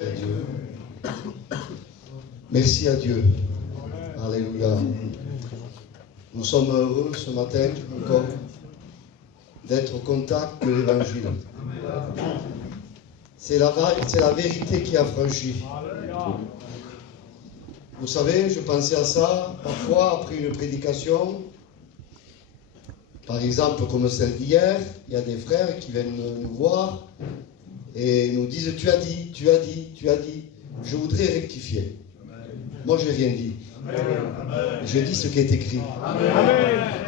Dieu. Merci à Dieu. Alléluia. Nous sommes heureux ce matin encore d'être au contact de l'Évangile. C'est la vérité qui a franchi. Vous savez, je pensais à ça parfois après une prédication. Par exemple, comme celle d'hier, il y a des frères qui viennent nous voir et nous disent « Tu as dit, tu as dit, tu as dit ». Je voudrais rectifier. Moi, je n'ai rien dit. Je dis ce qui est écrit.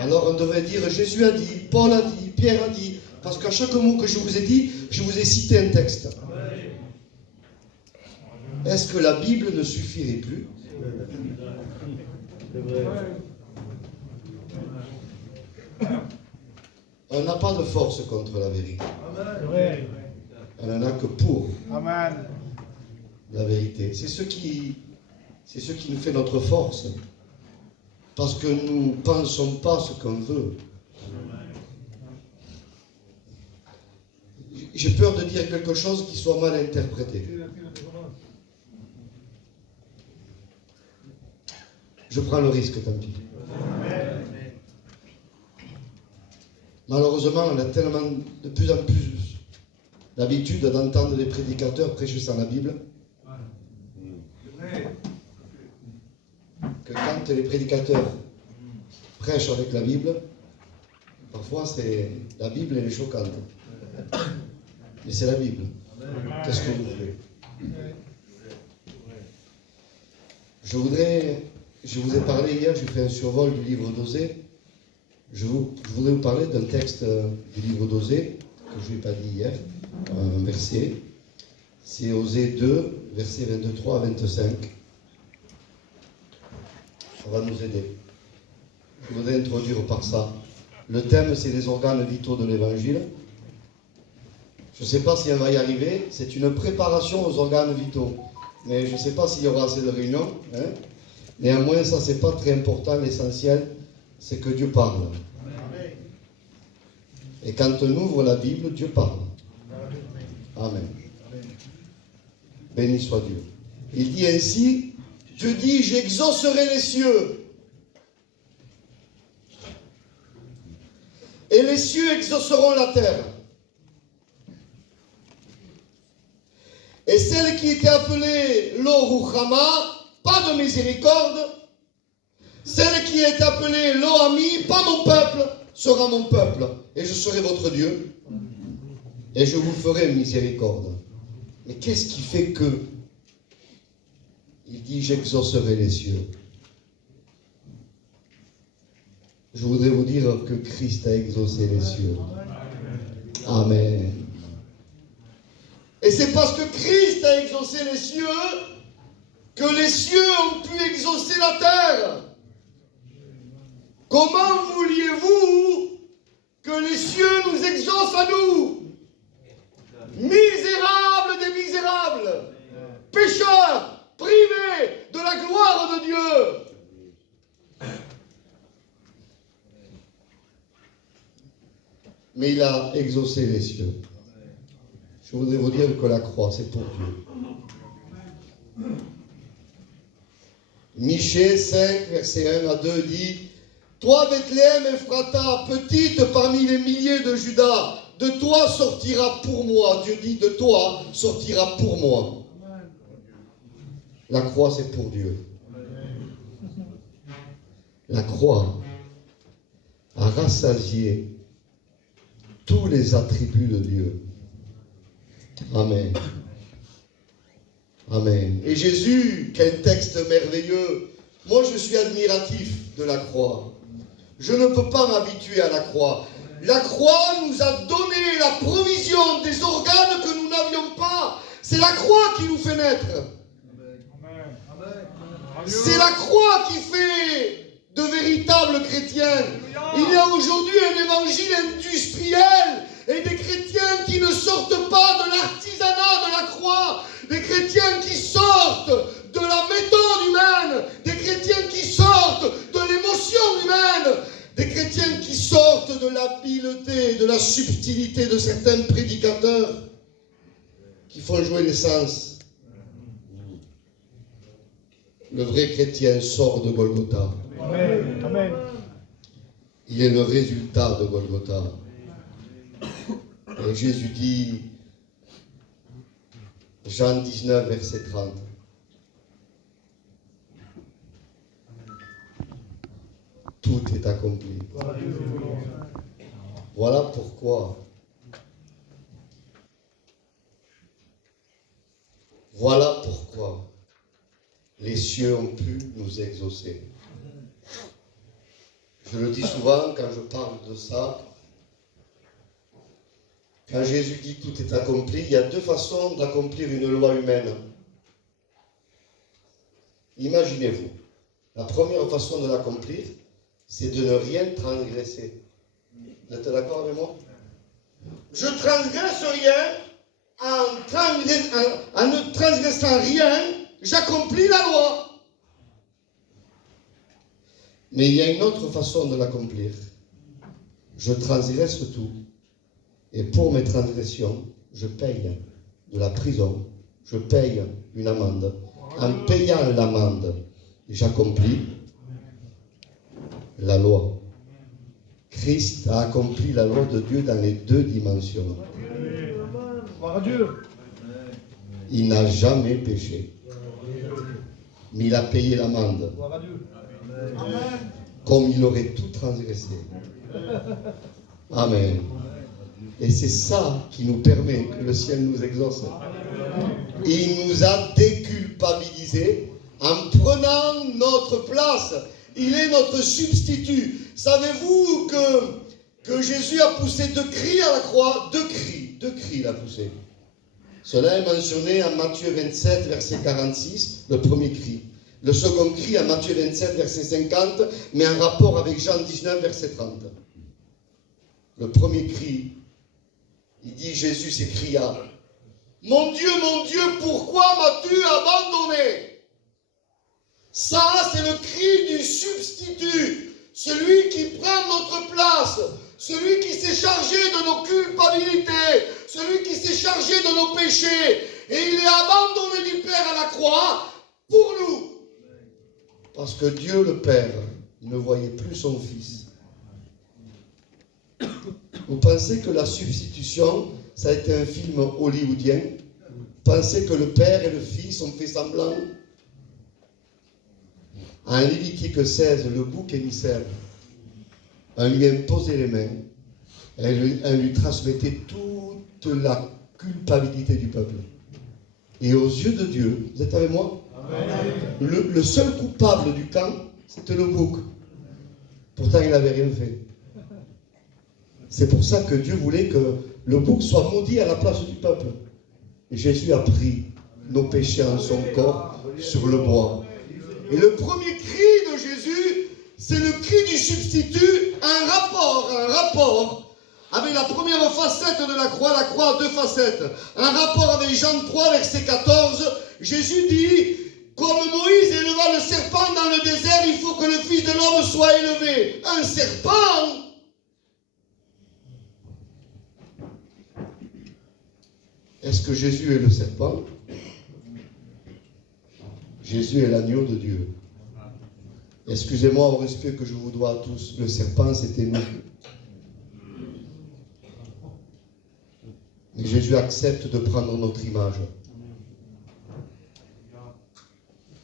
Alors, on devrait dire « Jésus a dit, Paul a dit, Pierre a dit ». Parce qu'à chaque mot que je vous ai dit, je vous ai cité un texte. Est-ce que la Bible ne suffirait plus? On n'a pas de force contre la vérité. On n'en a que pour la vérité. C'est ce qui nous fait notre force. Parce que nous ne pensons pas ce qu'on veut. J'ai peur de dire quelque chose qui soit mal interprété. Je prends le risque, tant pis. Malheureusement, on a tellement de plus en plus d'habitude d'entendre les prédicateurs prêcher sans la Bible que quand les prédicateurs prêchent avec la Bible, parfois la Bible elle est choquante. Mais c'est la Bible. Qu'est-ce que vous voulez? Je vous ai parlé hier, j'ai fait un survol du livre d'Osée. Je voudrais vous parler d'un texte du livre d'Osée, que je n'ai pas dit hier, un verset. C'est Osée 2, versets 23 à 25. Ça va nous aider. Je voudrais introduire par ça. Le thème, c'est les organes vitaux de l'Évangile. Je ne sais pas si on va y arriver. C'est une préparation aux organes vitaux. Mais je ne sais pas s'il y aura assez de réunions. Néanmoins, ça, c'est pas très important. L'essentiel, c'est que Dieu parle. Et quand on ouvre la Bible, Dieu parle. Amen. Béni soit Dieu. Il dit ainsi, Dieu dit, j'exaucerai les cieux. Et les cieux exauceront la terre. Et celle qui était appelée Lo-Ruchama, pas de miséricorde. Celle qui est appelée Lo-Ami, pas mon peuple, sera mon peuple. Et je serai votre Dieu. Et je vous ferai miséricorde. Mais qu'est-ce qui fait que il dit j'exaucerai les cieux? Je voudrais vous dire que Christ a exaucé les cieux. Amen. Et c'est parce que Christ a exaucé les cieux que les cieux ont pu exaucer la terre. Comment vouliez-vous que les cieux nous exaucent à nous? Misérables des misérables, pécheurs, privés de la gloire de Dieu. Mais il a exaucé les cieux. Je voudrais vous dire que la croix, c'est pour Dieu. Michée 5, verset 1 à 2 dit « Toi, Bethléem Ephrata, petite parmi les milliers de Juda, de toi sortira pour moi. » Dieu dit « De toi sortira pour moi. » La croix, c'est pour Dieu. La croix a rassasié tous les attributs de Dieu. Amen. Amen. Et Jésus, quel texte merveilleux. Moi, je suis admiratif de la croix. Je ne peux pas m'habituer à la croix. La croix nous a donné la provision des organes que nous n'avions pas. C'est la croix qui nous fait naître. C'est la croix qui fait de véritables chrétiens. Il y a aujourd'hui un évangile industriel et des chrétiens qui ne sortent pas de l'artisanat de la croix. Des chrétiens qui sortent de la méthode humaine. Des chrétiens qui sortent de l'émotion humaine. Des chrétiens qui sortent de l'habileté, de la subtilité de certains prédicateurs qui font jouer les sens Le vrai chrétien sort de Golgotha. Amen. Amen. Il est le résultat de Golgotha. Et Jésus dit, Jean 19, verset 30, tout est accompli. Voilà pourquoi. Voilà pourquoi les cieux ont pu nous exaucer. Je le dis souvent quand je parle de ça. Quand Jésus dit tout est accompli, il y a deux façons d'accomplir une loi humaine. Imaginez-vous, la première façon de l'accomplir, c'est de ne rien transgresser. Vous êtes d'accord avec moi? Je transgresse rien, en ne transgressant rien, j'accomplis la loi. Mais il y a une autre façon de l'accomplir. Je transgresse tout. Et pour mes transgressions, je paye de la prison, je paye une amende. En payant l'amende, j'accomplis la loi. Christ a accompli la loi de Dieu dans les deux dimensions. Il n'a jamais péché, mais il a payé l'amende. Comme il aurait tout transgressé. Amen. Et c'est ça qui nous permet que le ciel nous exauce. Il nous a déculpabilisés en prenant notre place. Il est notre substitut. Savez-vous que Jésus a poussé 2 cris à la croix? 2 cris il a poussé. Cela est mentionné en Matthieu 27, verset 46, le premier cri. Le second cri en Matthieu 27, verset 50, mais en rapport avec Jean 19, verset 30. Le premier cri, il dit, Jésus s'écria, « Mon Dieu, pourquoi m'as-tu abandonné ?» Ça, c'est le cri du substitut, celui qui prend notre place, celui qui s'est chargé de nos culpabilités, celui qui s'est chargé de nos péchés, et il est abandonné du Père à la croix pour nous. Parce que Dieu le Père ne voyait plus son Fils. Vous pensez que la substitution, ça a été un film hollywoodien? Vous pensez que le Père et le Fils ont fait semblant? En Lévitique 16, le bouc émissaire, on lui imposait les mains, elle lui transmettait toute la culpabilité du peuple. Et aux yeux de Dieu, vous êtes avec moi? Le seul coupable du camp, c'était le bouc. Pourtant, il n'avait rien fait. C'est pour ça que Dieu voulait que le bouc soit maudit à la place du peuple. Et Jésus a pris nos péchés en son corps sur le bois. Et le premier cri de Jésus, c'est le cri du substitut, un rapport avec la première facette de la croix a 2 facettes. Un rapport avec Jean 3, verset 14, Jésus dit, comme Moïse éleva le serpent dans le désert, il faut que le Fils de l'homme soit élevé. Un serpent. Est-ce que Jésus est le serpent? Jésus est l'agneau de Dieu. Excusez-moi au respect que je vous dois à tous. Le serpent, c'était nous. Mais Jésus accepte de prendre notre image.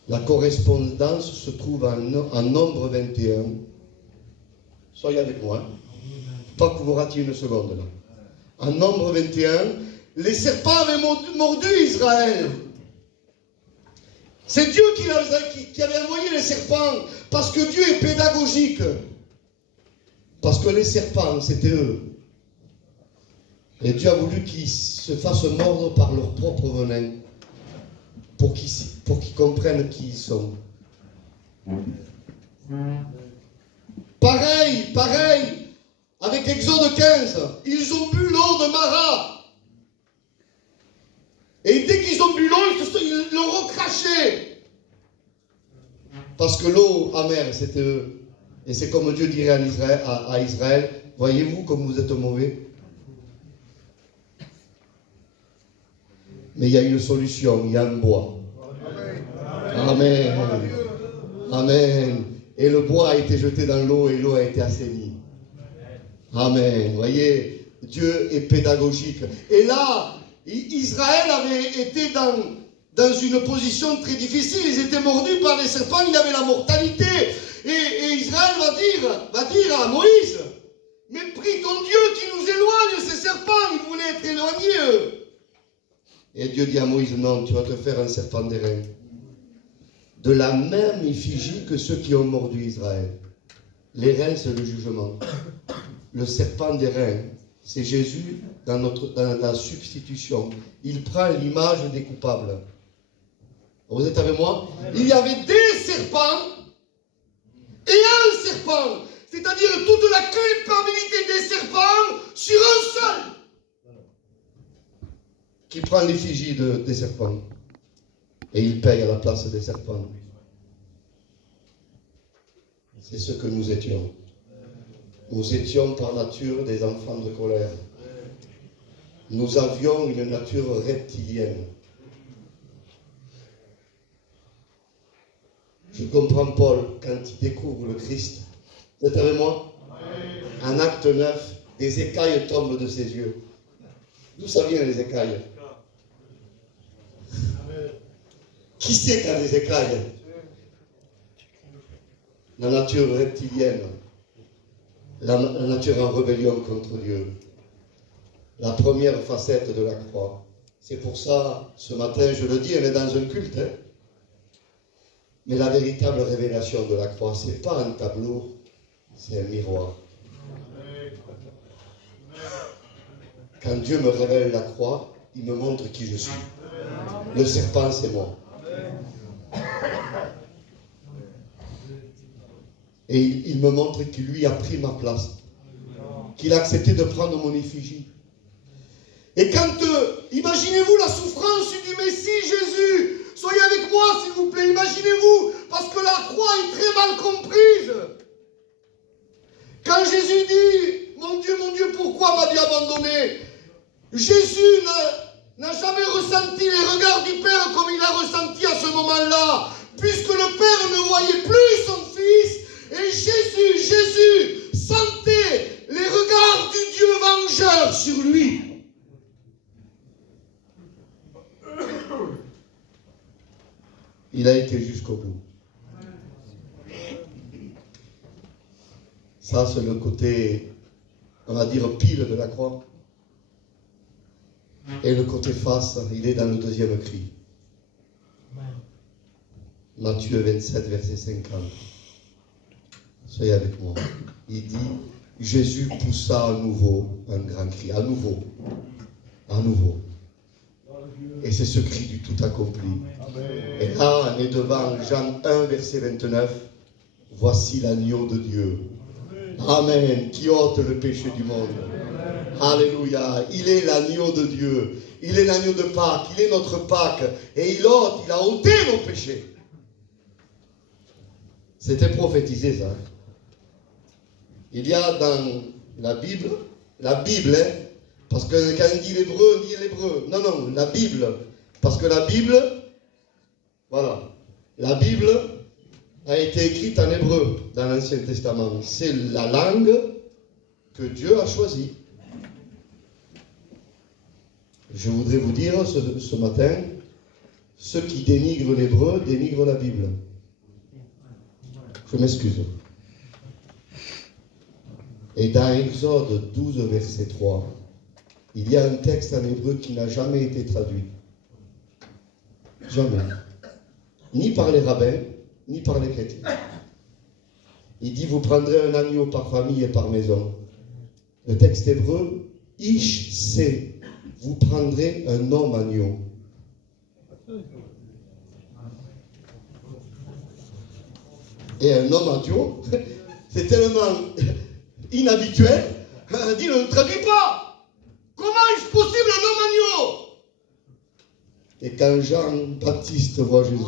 La correspondance se trouve en Nombre 21. Soyez avec moi. Pas que vous ratiez une seconde là. En Nombre 21, les serpents avaient mordu Israël. C'est Dieu qui avait envoyé les serpents, parce que Dieu est pédagogique. Parce que les serpents, c'était eux. Et Dieu a voulu qu'ils se fassent mordre par leur propre venin, pour qu'ils comprennent qui ils sont. Pareil, avec Exode 15, ils ont bu l'eau de Mara. Et dès qu'ils ont bu l'eau, ils l'ont recraché. Parce que l'eau amère, c'était eux. Et c'est comme Dieu dirait à Israël, voyez-vous comme vous êtes mauvais? Mais il y a une solution, il y a un bois. Amen. Amen. Et le bois a été jeté dans l'eau et l'eau a été assainie. Amen. Vous voyez, Dieu est pédagogique. Et là, Israël avait été dans une position très difficile. Ils étaient mordus par les serpents, il y avait la mortalité. Et Israël va dire à Moïse, mais prie ton Dieu qui nous éloigne ces serpents. Ils voulaient être éloignés, eux. Et Dieu dit à Moïse, non, tu vas te faire un serpent d'airain. De la même effigie que ceux qui ont mordu Israël. Les reins, c'est le jugement. Le serpent d'airain, c'est Jésus dans la substitution. Il prend l'image des coupables. Vous êtes avec moi? Il y avait des serpents et un serpent. C'est-à-dire toute la culpabilité des serpents sur un seul. Qui prend l'effigie des serpents. Et il paye à la place des serpents. C'est ce que nous étions. Nous étions par nature des enfants de colère. Nous avions une nature reptilienne. Je comprends Paul quand il découvre le Christ. Vous êtes avec moi? En acte 9, des écailles tombent de ses yeux. D'où ça vient les écailles? Qui c'est qui a des écailles? La nature reptilienne. La nature en rébellion contre Dieu. La première facette de la croix. C'est pour ça, ce matin, je le dis, elle est dans un culte. Hein. Mais la véritable révélation de la croix, ce n'est pas un tableau, c'est un miroir. Quand Dieu me révèle la croix, il me montre qui je suis. Le serpent, c'est moi. Et il me montre qu'il lui a pris ma place. Qu'il a accepté de prendre mon effigie. Et quand, imaginez-vous la souffrance du Messie Jésus. Soyez avec moi, s'il vous plaît. Imaginez-vous, parce que la croix est très mal comprise. Quand Jésus dit, mon Dieu, pourquoi m'as-tu abandonné? Jésus n'a jamais ressenti les regards du Père comme il a ressenti à ce moment-là. Puisque le Père ne voyait plus son Fils. Et Jésus sentait les regards du Dieu vengeur sur lui. Il a été jusqu'au bout. Ça, c'est le côté, on va dire, pile de la croix. Et le côté face, il est dans le deuxième cri. Matthieu 27, verset 50. Soyez avec moi. Il dit, Jésus poussa à nouveau un grand cri. À nouveau. À nouveau. Et c'est ce cri du tout accompli. Et là, on est devant Jean 1, verset 29. Voici l'agneau de Dieu. Amen. Qui ôte le péché du monde. Alléluia. Il est l'agneau de Dieu. Il est l'agneau de Pâques. Il est notre Pâques. Et il a ôté nos péchés. C'était prophétisé, ça. Il y a dans la Bible, hein, parce que quand on dit l'hébreu, on dit l'hébreu. Non, la Bible. Parce que la Bible, voilà, la Bible a été écrite en hébreu dans l'Ancien Testament. C'est la langue que Dieu a choisie. Je voudrais vous dire ce matin, ceux qui dénigrent l'hébreu dénigrent la Bible. Je m'excuse. Et dans Exode 12, verset 3, il y a un texte en hébreu qui n'a jamais été traduit. Jamais. Ni par les rabbins, ni par les chrétiens. Il dit, vous prendrez un agneau par famille et par maison. Le texte hébreu, Ish, c'est, vous prendrez un homme agneau. Et un homme agneau, c'est tellement inhabituel, dit, ne traduis pas. Comment est-ce possible un homme agneau? Et quand Jean-Baptiste voit Jésus,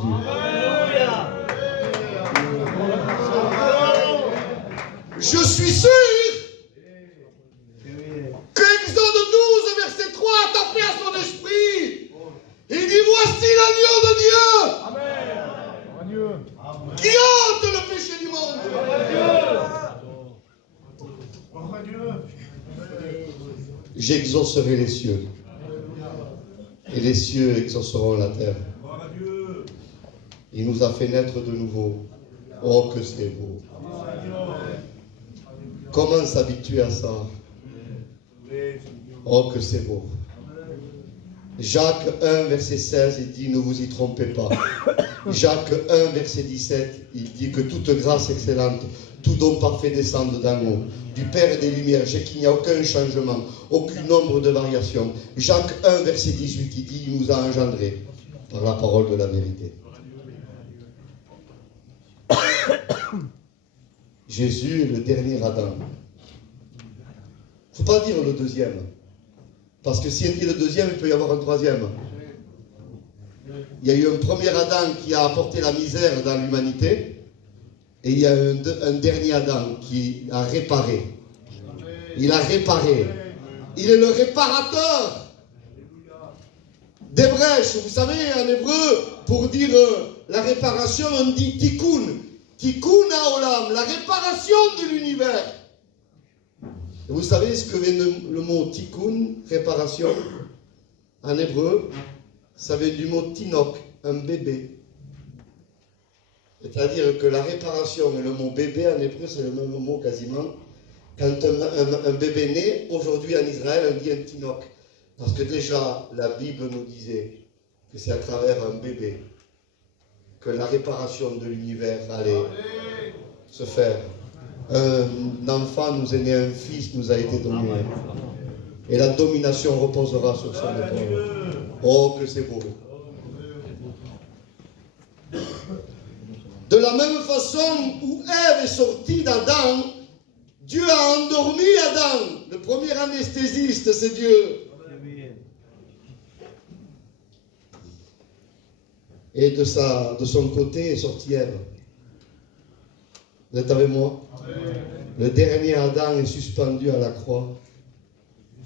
je suis sûr que Exode 12, verset 3 a tapé à son esprit. Il dit, voici l'agneau de Dieu. qui ôte le péché du monde. J'exaucerai les cieux, et les cieux exauceront la terre. Il nous a fait naître de nouveau. Oh, que c'est beau. Comment s'habituer à ça? Oh, que c'est beau. Jacques 1, verset 16, il dit, ne vous y trompez pas. Jacques 1, verset 17, il dit que toute grâce excellente, tout don parfait descende d'en haut, du Père des Lumières, j'ai qu'il n'y a aucun changement, aucun nombre de variations. Jacques 1, verset 18, il dit, il nous a engendrés par la parole de la vérité. Jésus est le dernier Adam. Il ne faut pas dire le deuxième. Parce que si on dit le deuxième, il peut y avoir un troisième. Il y a eu un premier Adam qui a apporté la misère dans l'humanité. Et il y a un dernier Adam qui a réparé. Il a réparé. Il est le réparateur des brèches. Vous savez, en hébreu, pour dire la réparation, on dit tikkun. Tikkun haolam, la réparation de l'univers. Et vous savez ce que vient le mot tikkun, réparation, en hébreu, ça vient du mot tinok, un bébé. C'est-à-dire que la réparation et le mot bébé en hébreu, c'est le même mot quasiment. Quand un bébé naît, aujourd'hui en Israël, on dit un tinok. Parce que déjà, la Bible nous disait que c'est à travers un bébé que la réparation de l'univers allait se faire. Un enfant nous est né, un fils nous a été donné. Et la domination reposera sur son épaule. Oh, que c'est beau. De la même façon où Ève est sortie d'Adam, Dieu a endormi Adam. Le premier anesthésiste, c'est Dieu. Et de son côté est sortie Ève. Vous êtes avec moi? Le dernier Adam est suspendu à la croix.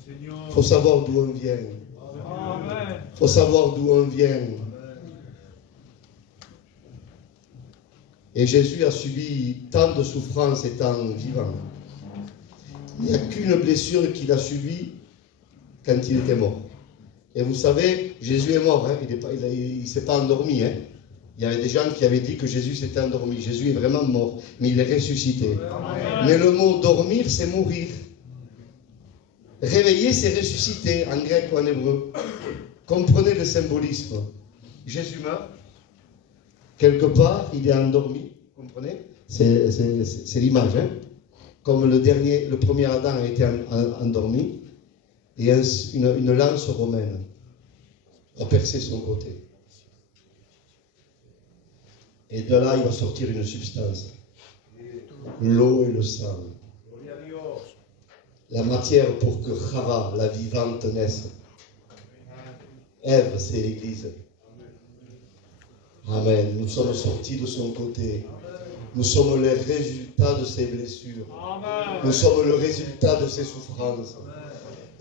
Il faut savoir d'où on vient. Il faut savoir d'où on vient. Et Jésus a subi tant de souffrances étant vivant. Il n'y a qu'une blessure qu'il a subie quand il était mort. Et vous savez, Jésus est mort, hein. Il ne s'est pas endormi. Hein. Il y avait des gens qui avaient dit que Jésus s'était endormi. Jésus est vraiment mort, mais il est ressuscité. Mais le mot dormir, c'est mourir. Réveiller, c'est ressusciter, en grec ou en hébreu. Comprenez le symbolisme. Jésus meurt. Quelque part, il est endormi. Vous comprenez? C'est l'image. Hein? Comme le premier Adam a été endormi, et une lance romaine a percé son côté. Et de là, il va sortir une substance. L'eau et le sang. La matière pour que Chava, la vivante, naisse. Ève, c'est l'Église. Amen. Nous sommes sortis de son côté. Nous sommes les résultats de ses blessures. Nous sommes le résultat de ses souffrances.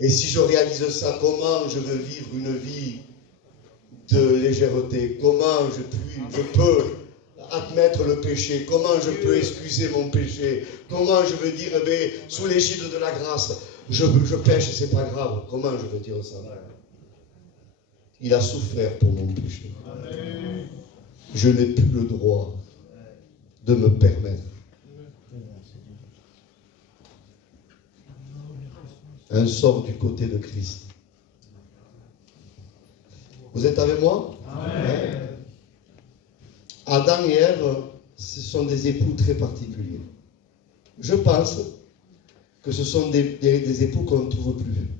Et si je réalise ça, comment je veux vivre une vie de légèreté? Comment je peux admettre le péché? Comment je peux excuser mon péché? Comment je veux dire, sous l'égide de la grâce, je pêche, c'est pas grave. Comment je veux dire ça? Il a souffert pour mon péché. Je n'ai plus le droit de me permettre. Un sort du côté de Christ. Vous êtes avec moi? Amen. Adam et Ève, ce sont des époux très particuliers. Je pense que ce sont des époux qu'on ne trouve plus.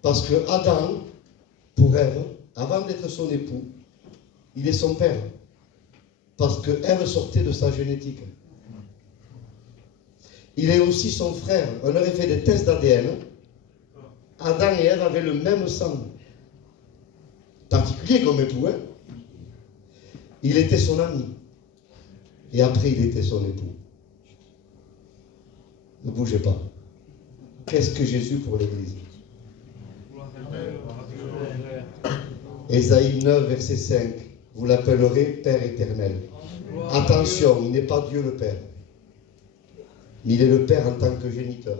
Parce que Adam, pour Ève, avant d'être son époux, il est son père. Parce que Ève sortait de sa génétique. Il est aussi son frère. On aurait fait des tests d'ADN. Adam et Ève avaient le même sang. Particulier comme époux, hein? Il était son ami. Et après, il était son époux. Ne bougez pas. Qu'est-ce que Jésus pour l'Église? Ésaïe 9, verset 5. vous l'appellerez Père éternel. Attention, il n'est pas Dieu le Père. Mais il est le Père en tant que géniteur.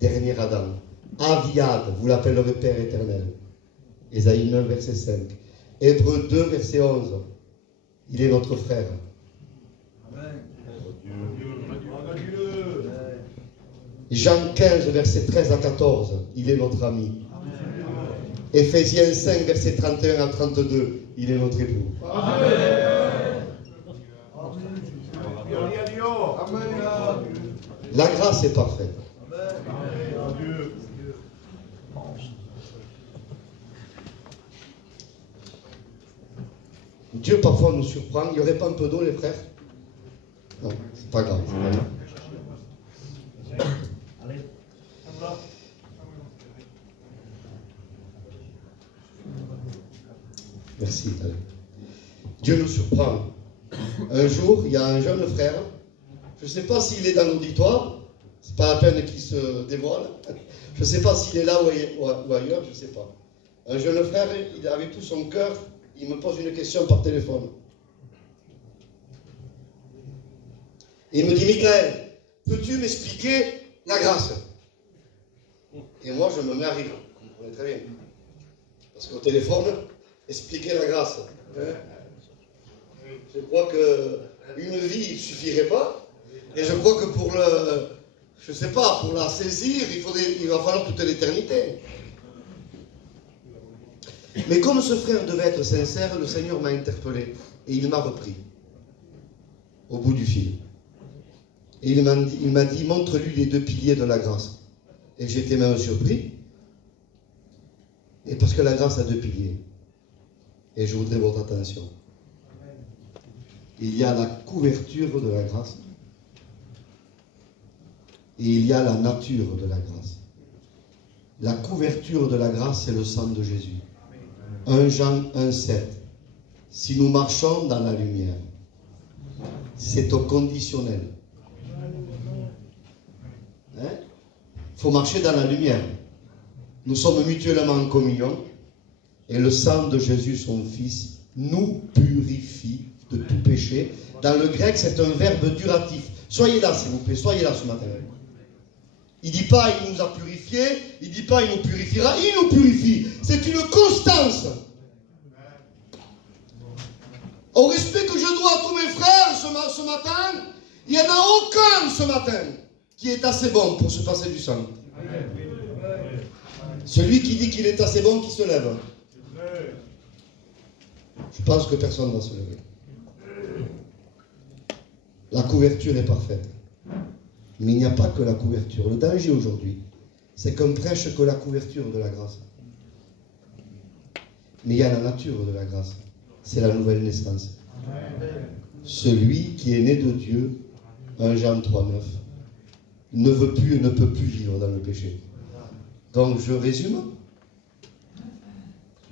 Dernier Adam. Aviad, vous l'appellerez Père éternel. Ésaïe 9, verset 5. Hébreux 2, verset 11. Il est notre frère. Jean 15, verset 13 à 14. Il est notre ami. Éphésiens 5, verset 31 à 32. Il est notre époux. La grâce est parfaite. Dieu parfois nous surprend. Il n'y aurait pas un peu d'eau, les frères? Non, c'est pas grave. Merci. Dieu nous surprend. Un jour, il y a un jeune frère. Je ne sais pas s'il est dans l'auditoire. C'est pas la peine qu'il se dévoile. Je ne sais pas s'il est là ou ailleurs. Je ne sais pas. Un jeune frère, il avait tout son cœur. Il me pose une question par téléphone. Il me dit, Michael, peux-tu m'expliquer la grâce? Et moi, je me mets à rire. Vous comprenez très bien. Parce qu'au téléphone, expliquer la grâce. Je crois qu'une vie ne suffirait pas. Et je crois que pour je ne sais pas, pour la saisir, il va falloir toute l'éternité. Mais comme ce frère devait être sincère, le Seigneur m'a interpellé et il m'a repris au bout du fil. Et il m'a dit, montre-lui les 2 piliers de la grâce. Et j'étais même surpris. Et parce que la grâce a 2 piliers. Et je voudrais votre attention. Il y a la couverture de la grâce. Et il y a la nature de la grâce. La couverture de la grâce, c'est le sang de Jésus. 1 Jean 1,7. Si nous marchons dans la lumière, c'est au conditionnel. Il faut marcher dans la lumière. Nous sommes mutuellement en communion et le sang de Jésus, son Fils, nous purifie de tout péché. Dans le grec, c'est un verbe duratif. Soyez là, s'il vous plaît, soyez là ce matin. Il ne dit pas il nous a purifiés, il ne dit pas il nous purifiera, il nous purifie. C'est une constance. Au respect que je dois à tous mes frères ce matin, il n'y en a aucun ce matin qui est assez bon pour se passer du sang. Celui qui dit qu'il est assez bon, qui se lève. Je pense que personne ne va se lever. La couverture est parfaite. Mais il n'y a pas que la couverture. Le danger aujourd'hui, c'est qu'on prêche que la couverture de la grâce. Mais il y a la nature de la grâce. C'est la nouvelle naissance. Celui qui est né de Dieu, 1 Jean 3,9, ne veut plus et ne peut plus vivre dans le péché. Donc je résume.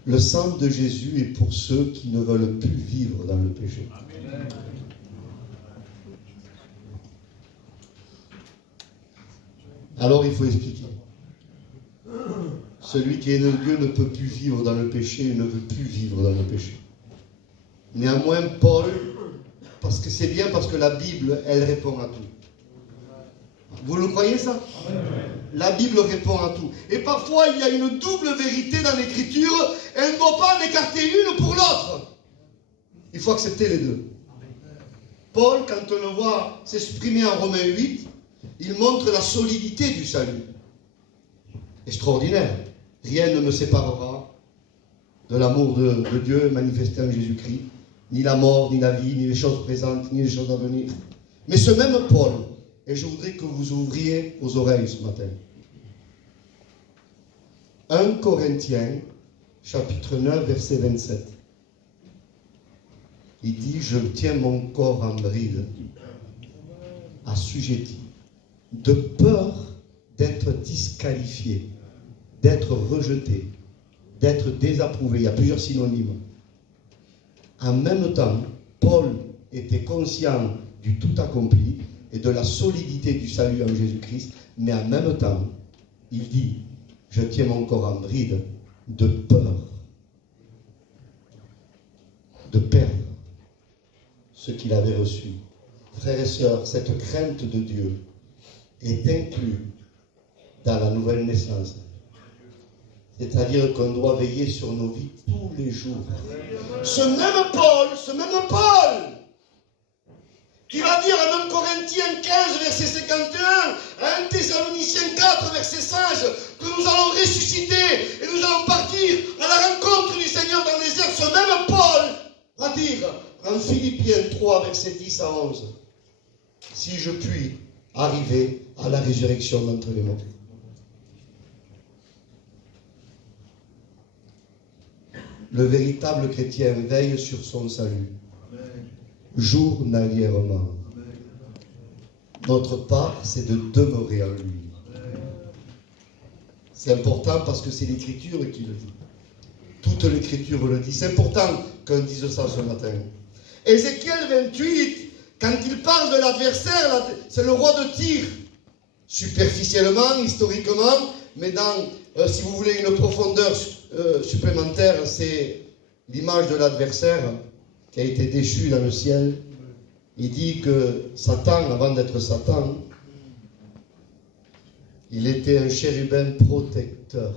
Le sang de Jésus est pour ceux qui ne veulent plus vivre dans le péché. Alors il faut expliquer. Celui qui est né de Dieu ne peut plus vivre dans le péché et ne veut plus vivre dans le péché. Néanmoins, Paul, parce que c'est bien, parce que la Bible, elle répond à tout. Vous le croyez ça? La Bible répond à tout. Et parfois, il y a une double vérité dans l'Écriture. Elle ne doit pas en écarter une pour l'autre. Il faut accepter les deux. Paul, quand on le voit s'exprimer en Romains 8, il montre la solidité du salut. Extraordinaire. Rien ne me séparera de l'amour de Dieu manifesté en Jésus-Christ. Ni la mort, ni la vie, ni les choses présentes, ni les choses à venir. Mais ce même Paul, et je voudrais que vous ouvriez vos oreilles ce matin. 1 Corinthiens, chapitre 9, verset 27. Il dit, je tiens mon corps en bride, assujetti, de peur d'être disqualifié, d'être rejeté, d'être désapprouvé. Il y a plusieurs synonymes. En même temps, Paul était conscient du tout accompli et de la solidité du salut en Jésus-Christ, mais en même temps, il dit, je tiens mon corps en bride de peur de perdre ce qu'il avait reçu. Frères et sœurs, cette crainte de Dieu est inclue dans la nouvelle naissance. C'est-à-dire qu'on doit veiller sur nos vies tous les jours. Ce même Paul, qui va dire à 1 Corinthiens 15, verset 51, à 1 Thessaloniciens 4, verset 16, que nous allons ressusciter et nous allons partir à la rencontre du Seigneur dans les airs. Ce même Paul va dire en Philippiens 3, verset 10 à 11, si je puis arriver à la résurrection d'entre les morts. Le véritable chrétien veille sur son salut, journalièrement. Notre part, c'est de demeurer en lui. C'est important parce que c'est l'Écriture qui le dit. Toute l'Écriture le dit. C'est important qu'on dise ça ce matin. Ézéchiel 28, quand il parle de l'adversaire, c'est le roi de Tyr. Superficiellement, historiquement, mais dans, si vous voulez, une profondeur supplémentaire, c'est l'image de l'adversaire qui a été déchu dans le ciel. Il dit que Satan, avant d'être Satan, il était un chérubin protecteur.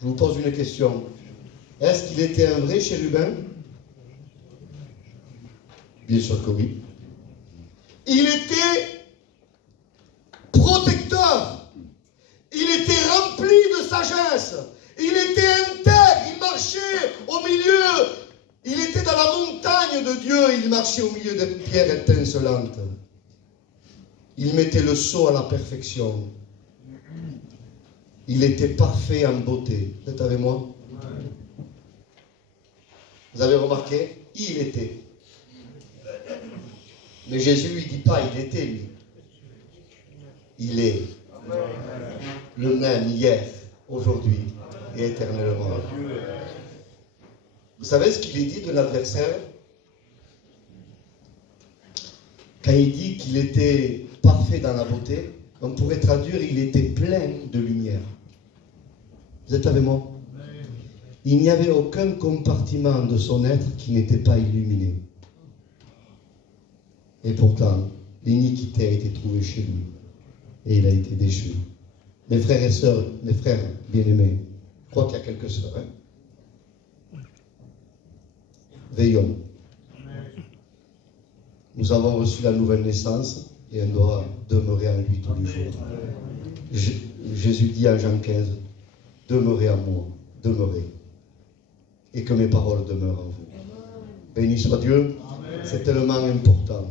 Je vous pose une question. Est-ce qu'il était un vrai chérubin? Bien sûr que oui. Il était protecteur. Il était rempli de sagesse. Il était intègre. Il marchait au milieu. Il était dans la montagne de Dieu. Il marchait au milieu de pierres étincelantes. Il mettait le sceau à la perfection. Il était parfait en beauté. Vous êtes avec moi? Vous avez remarqué? Il était. Mais Jésus lui dit pas il était lui. Il est le même hier, aujourd'hui et éternellement. Vous savez ce qu'il est dit de l'adversaire? Quand il dit qu'il était parfait dans la beauté, on pourrait traduire il était plein de lumière. Vous êtes avec moi? Il n'y avait aucun compartiment de son être qui n'était pas illuminé. Et pourtant, l'iniquité a été trouvée chez lui. Et il a été déchu. Mes frères et sœurs, mes frères bien-aimés, je crois qu'il y a quelques sœurs. Veillons. Nous avons reçu la nouvelle naissance et on doit demeurer en lui tous les jours. Jésus dit à Jean 15, demeurez en moi, demeurez. Et que mes paroles demeurent en vous. Béni soit Dieu, c'est tellement important.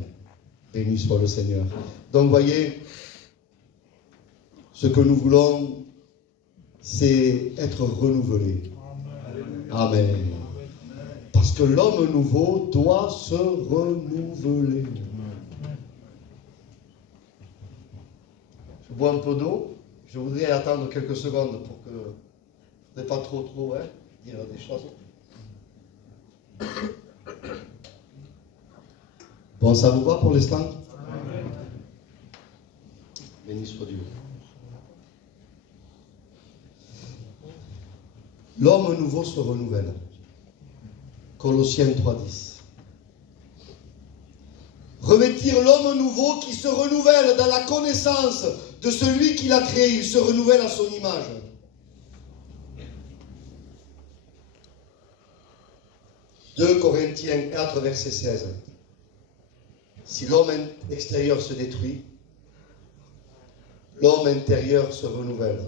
Béni soit le Seigneur. Donc voyez, ce que nous voulons, c'est être renouvelé. Amen. Parce que l'homme nouveau doit se renouveler. Je bois un peu d'eau. Je voudrais attendre quelques secondes pour que vous n'ayez pas trop dire des choses. Bon, ça vous va pour l'instant? Béni soit Dieu. L'homme nouveau se renouvelle. Colossiens 3:10. Revêtir l'homme nouveau qui se renouvelle dans la connaissance de celui qui l'a créé. Il se renouvelle à son image. « 2 Corinthiens 4, verset 16. Si l'homme extérieur se détruit, l'homme intérieur se renouvelle. »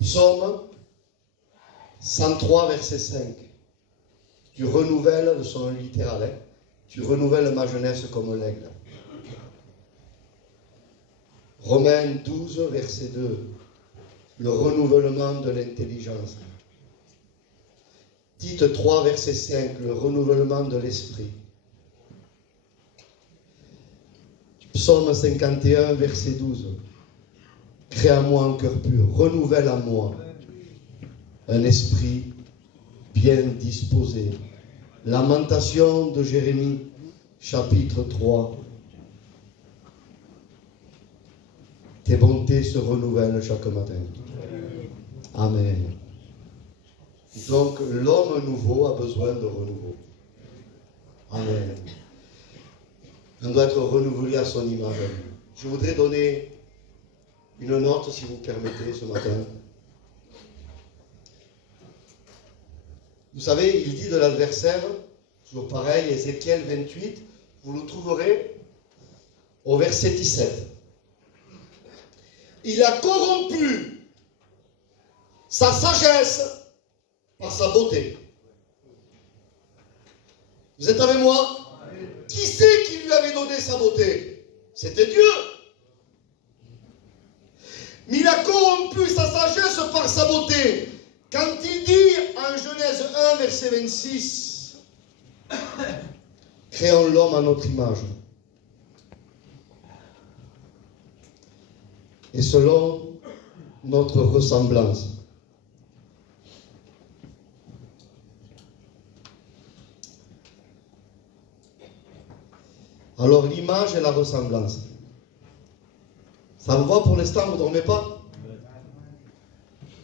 Psaume 103, verset 5. Tu renouvelles, le son littéral, tu renouvelles ma jeunesse comme l'aigle. Romains 12, verset 2. Le renouvellement de l'intelligence. Tite 3, verset 5, le renouvellement de l'esprit. Psaume 51, verset 12. Crée en moi un cœur pur, renouvelle en moi un esprit bien disposé. Lamentation de Jérémie, chapitre 3. Tes bontés se renouvellent chaque matin. Amen. Donc l'homme nouveau a besoin de renouveau. Amen. On doit être renouvelé à son image. Je voudrais donner une note, si vous permettez, ce matin. Vous savez, il dit de l'adversaire, toujours pareil, Ézéchiel 28, vous le trouverez au verset 17. Il a corrompu sa sagesse par sa beauté. Vous êtes avec moi? Qui c'est qui lui avait donné sa beauté? C'était Dieu. Mais il a corrompu sa sagesse par sa beauté. Quand il dit en Genèse 1, verset 26, créons l'homme à notre image et selon notre ressemblance. Alors l'image et la ressemblance. Ça vous va pour l'instant, vous ne dormez pas?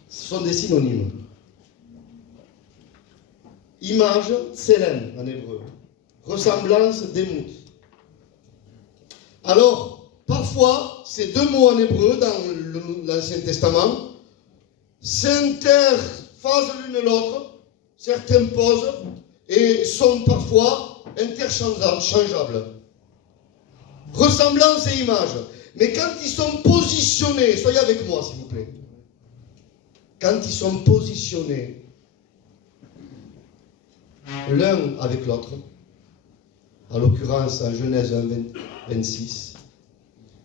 Ce sont des synonymes. Image, tselem en hébreu. Ressemblance, démout. Alors, parfois, ces deux mots en hébreu dans l'Ancien Testament s'interphasent l'une l'autre, certains posent et sont parfois interchangeables. Ressemblance et image. Mais quand ils sont positionnés, soyez avec moi s'il vous plaît. Quand ils sont positionnés l'un avec l'autre, en l'occurrence en Genèse 1, 26,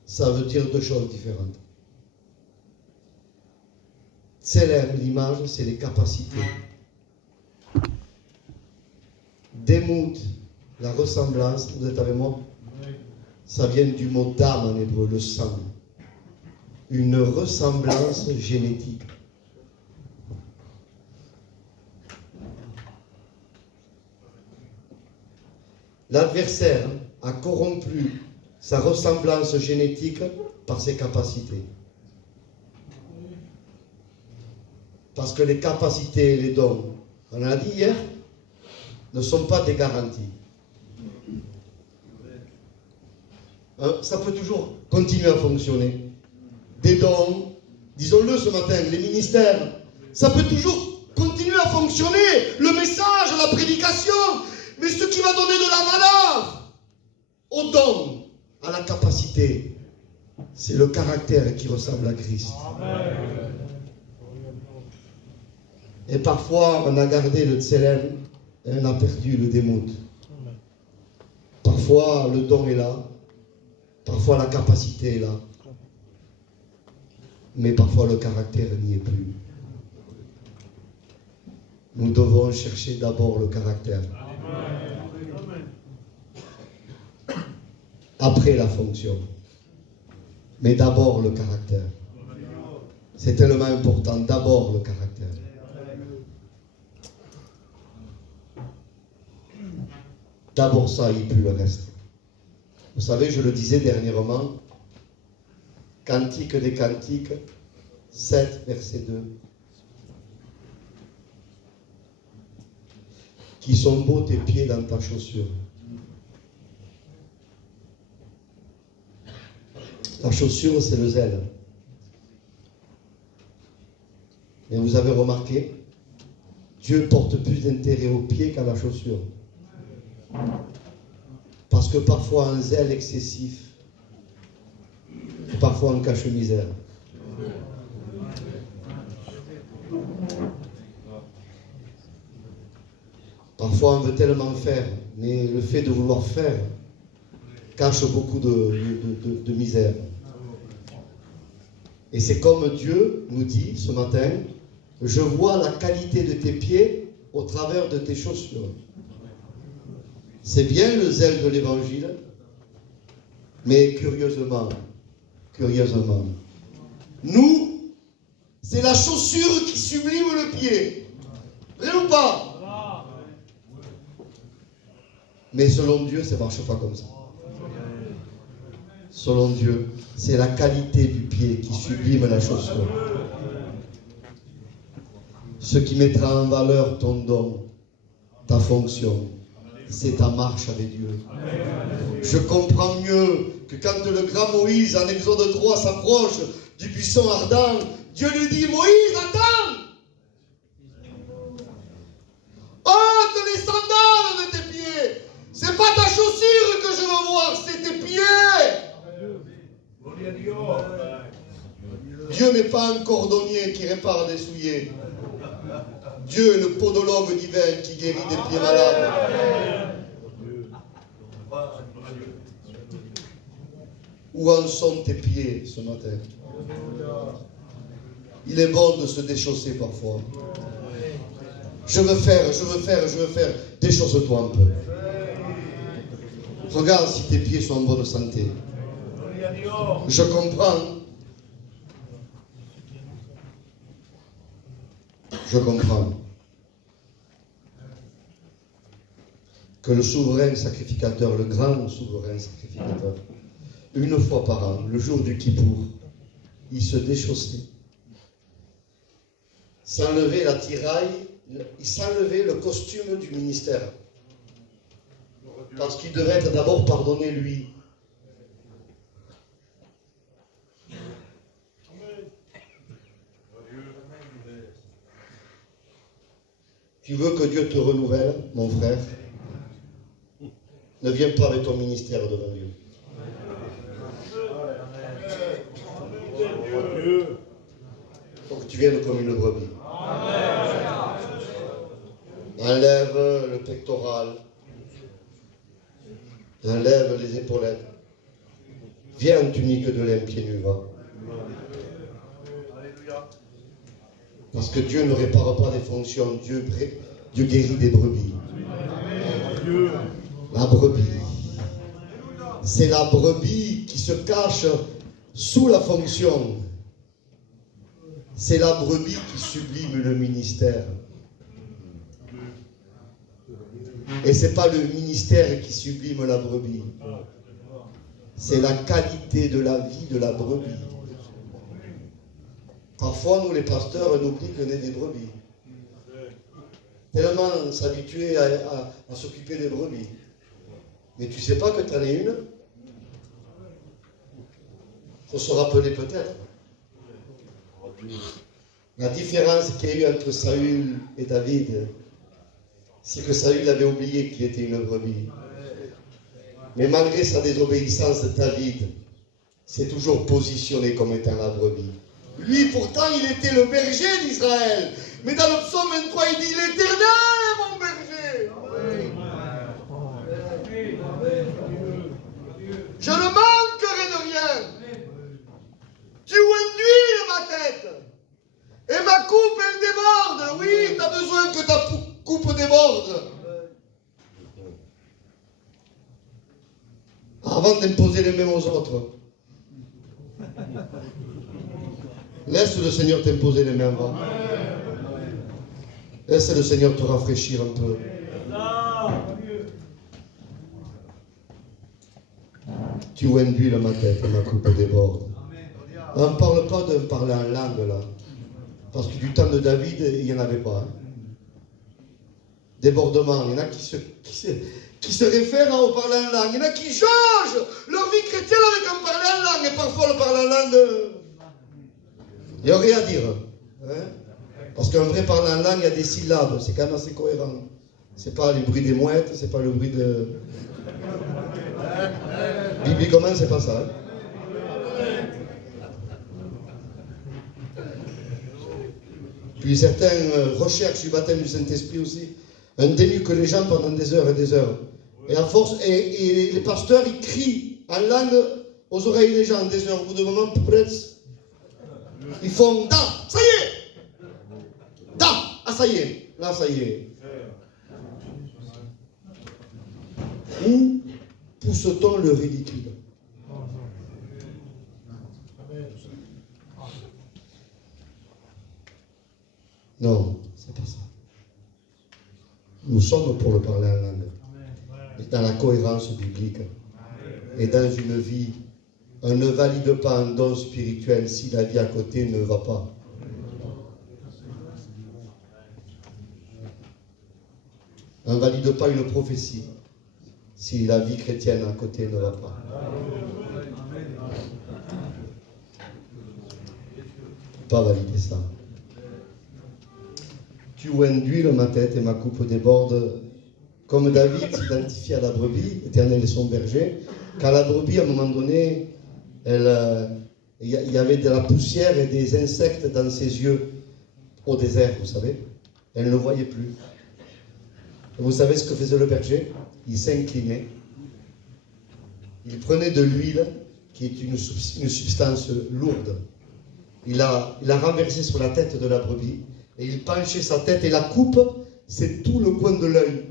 ça veut dire deux choses différentes. Tselem, l'image, c'est les capacités. Démout, la ressemblance, vous êtes avec moi? Ça vient du mot d'âme en hébreu, le sang. Une ressemblance génétique. L'adversaire a corrompu sa ressemblance génétique par ses capacités. Parce que les capacités et les dons, on en a dit hier, ne sont pas des garanties. Ça peut toujours continuer à fonctionner. Des dons, disons-le ce matin, les ministères, ça peut toujours continuer à fonctionner. Le message, la prédication, mais ce qui va donner de la valeur aux dons, à la capacité, c'est le caractère qui ressemble à Christ. Amen. Et parfois, on a gardé le tselem et on a perdu le démout. Parfois, le don est là. Parfois, la capacité est là. Mais parfois, le caractère n'y est plus. Nous devons chercher d'abord le caractère. Après la fonction. Mais d'abord le caractère. C'est tellement important. D'abord le caractère. D'abord ça, et puis le reste. Vous savez, je le disais dernièrement, Cantique des Cantiques, 7, verset 2. Qui sont beaux tes pieds dans ta chaussure. La chaussure, c'est le zèle. Et vous avez remarqué, Dieu porte plus d'intérêt aux pieds qu'à la chaussure. Parce que parfois un zèle excessif, et parfois un cache-misère. Parfois on veut tellement faire, mais le fait de vouloir faire cache beaucoup de misère. Et c'est comme Dieu nous dit ce matin, je vois la qualité de tes pieds au travers de tes chaussures. C'est bien le zèle de l'évangile, mais curieusement, nous, c'est la chaussure qui sublime le pied. Vrai ou pas? Mais selon Dieu, ça ne marche pas comme ça. Selon Dieu, c'est la qualité du pied qui sublime la chaussure. Ce qui mettra en valeur ton don, ta fonction, c'est ta marche avec Dieu. Je comprends mieux que quand le grand Moïse, en Exode 3, s'approche du buisson ardent, Dieu lui dit, Moïse, attends! Ôte les sandales de tes pieds. C'est pas ta chaussure que je veux voir, c'est tes pieds. Dieu n'est pas un cordonnier qui répare des souliers. Dieu est le podologue divin qui guérit des pieds malades. Où en sont tes pieds ce matin? Il est bon de se déchausser parfois. Je veux faire. Déchausse-toi un peu. Regarde si tes pieds sont en bonne santé. Je comprends. Que le souverain sacrificateur, le grand souverain sacrificateur, une fois par an, le jour du Kippour, il se déchaussait. S'enlevait la tiraille, il s'enlevait le costume du ministère. Parce qu'il devait être d'abord pardonné lui. Tu veux que Dieu te renouvelle, mon frère? Ne viens pas avec ton ministère devant Dieu. Il faut que tu viennes comme une brebis. Enlève le pectoral. Enlève les épaulettes. Viens en tunique de lin, pieds nus, va. Parce que Dieu ne répare pas des fonctions. Dieu guérit des brebis. La brebis. C'est la brebis qui se cache sous la fonction. C'est la brebis qui sublime le ministère. Et ce n'est pas le ministère qui sublime la brebis. C'est la qualité de la vie de la brebis. Parfois, nous les pasteurs, on oublie qu'on est des brebis. Tellement s'habituer à s'occuper des brebis. Mais tu ne sais pas que tu en es une? Il faut se rappeler peut-être. La différence qu'il y a eu entre Saül et David, c'est que Saül avait oublié qu'il était une brebis. Mais malgré sa désobéissance, David s'est toujours positionné comme étant la brebis. Lui, pourtant, il était le berger d'Israël. Mais dans le psaume 23, il dit, l'Éternel est mon berger. Je ne manquerai de rien. Tu induis ma tête. Et ma coupe, elle déborde. Oui, tu as besoin que ta coupe déborde. Avant d'imposer les mêmes aux autres. Laisse le Seigneur t'imposer les mains. Va. Laisse le Seigneur te rafraîchir un peu. Tu induis ma tête et ma coupe déborde. On ne parle pas de parler en langue là. Parce que du temps de David, il n'y en avait pas. Hein. Débordement. Il y en a qui se réfèrent au parler en langue. Il y en a qui changent leur vie chrétienne avec un parler en langue. Et parfois le parler en langue, il n'y a rien à dire. Hein? Parce qu'un vrai parler en langue, il y a des syllabes. C'est quand même assez cohérent. C'est pas le bruit des mouettes, c'est pas le bruit de... Bibliquement, c'est pas ça. Hein? Puis certains recherchent du baptême du Saint-Esprit aussi. Un dénuque les gens pendant des heures et des heures. Et à force, et les pasteurs, ils crient en langue aux oreilles des gens des heures. Au bout d'un moment, ils font da, ça y est. Da, ah ça y est. Là, ça y est. Où pousse-t-on le ridicule? Non, c'est pas ça. Nous sommes pour le parler en langue. Et dans la cohérence biblique. Et dans une vie, on ne valide pas un don spirituel si la vie à côté ne va pas. invalide pas une prophétie si la vie chrétienne à côté ne va pas. Pas valider ça. Tu oins d'huile ma tête et ma coupe déborde. Comme David s'identifie à la brebis, Éternel est son berger, quand la brebis, à un moment donné, il y avait de la poussière et des insectes dans ses yeux au désert, vous savez. Elle ne voyait plus. Et vous savez ce que faisait le berger? Il s'inclinait. Il prenait de l'huile, qui est une substance lourde. Il a renversé sur la tête de la brebis, et il penchait sa tête, et la coupe, c'est tout le coin de l'œil.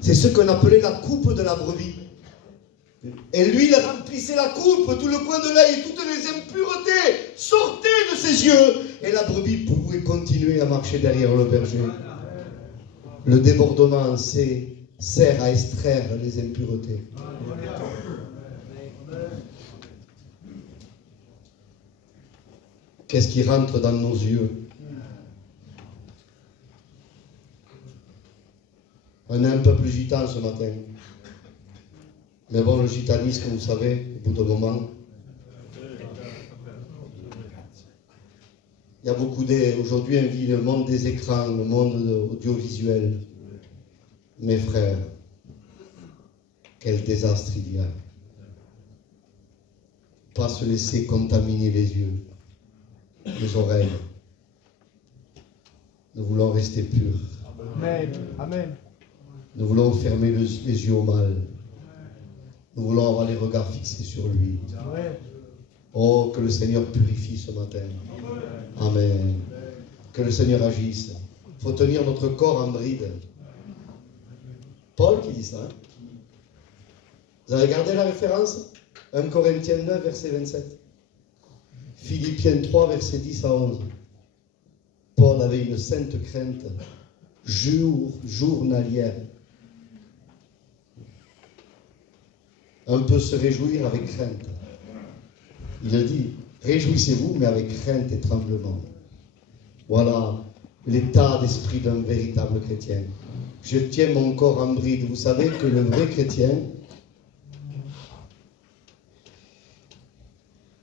C'est ce qu'on appelait la coupe de la brebis. Et lui, il remplissait la coupe, tout le coin de l'œil, et toutes les impuretés sortaient de ses yeux. Et la brebis pouvait continuer à marcher derrière le berger. Le débordement sert à extraire les impuretés. Qu'est-ce qui rentre dans nos yeux? On est un peuple gitan ce matin. Mais bon, le gitanisme, vous savez, au bout d'un moment, il y a beaucoup aujourd'hui, on vit le monde des écrans, le monde audiovisuel. Mes frères, quel désastre il y a. Pas se laisser contaminer les yeux, les oreilles. Nous voulons rester purs. Amen. Amen. Nous voulons fermer les yeux au mal. Nous voulons avoir les regards fixés sur lui. Oh, que le Seigneur purifie ce matin. Amen. Que le Seigneur agisse. Il faut tenir notre corps en bride. Paul qui dit ça. Hein? Vous avez gardé la référence? 1 Corinthiens 9, verset 27. Philippiens 3, verset 10 à 11. Paul avait une sainte crainte journalière. On peut se réjouir avec crainte. Il a dit, réjouissez-vous, mais avec crainte et tremblement. Voilà l'état d'esprit d'un véritable chrétien. Je tiens mon corps en bride. Vous savez que le vrai chrétien,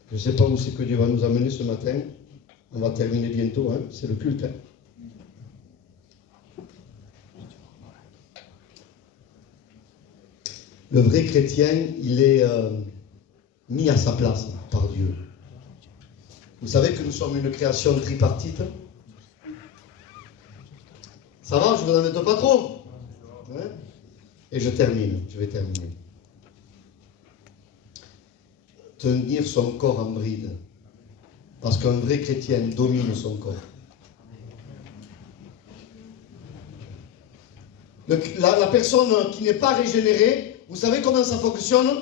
je ne sais pas où c'est que Dieu va nous amener ce matin. On va terminer bientôt, hein. C'est le culte. Hein. Le vrai chrétien, il est mis à sa place par Dieu. Vous savez que nous sommes une création tripartite. Ça va, je ne vous en mette pas trop. Hein? Et je vais terminer. Tenir son corps en bride. Parce qu'un vrai chrétien domine son corps. La personne qui n'est pas régénérée, vous savez comment ça fonctionne?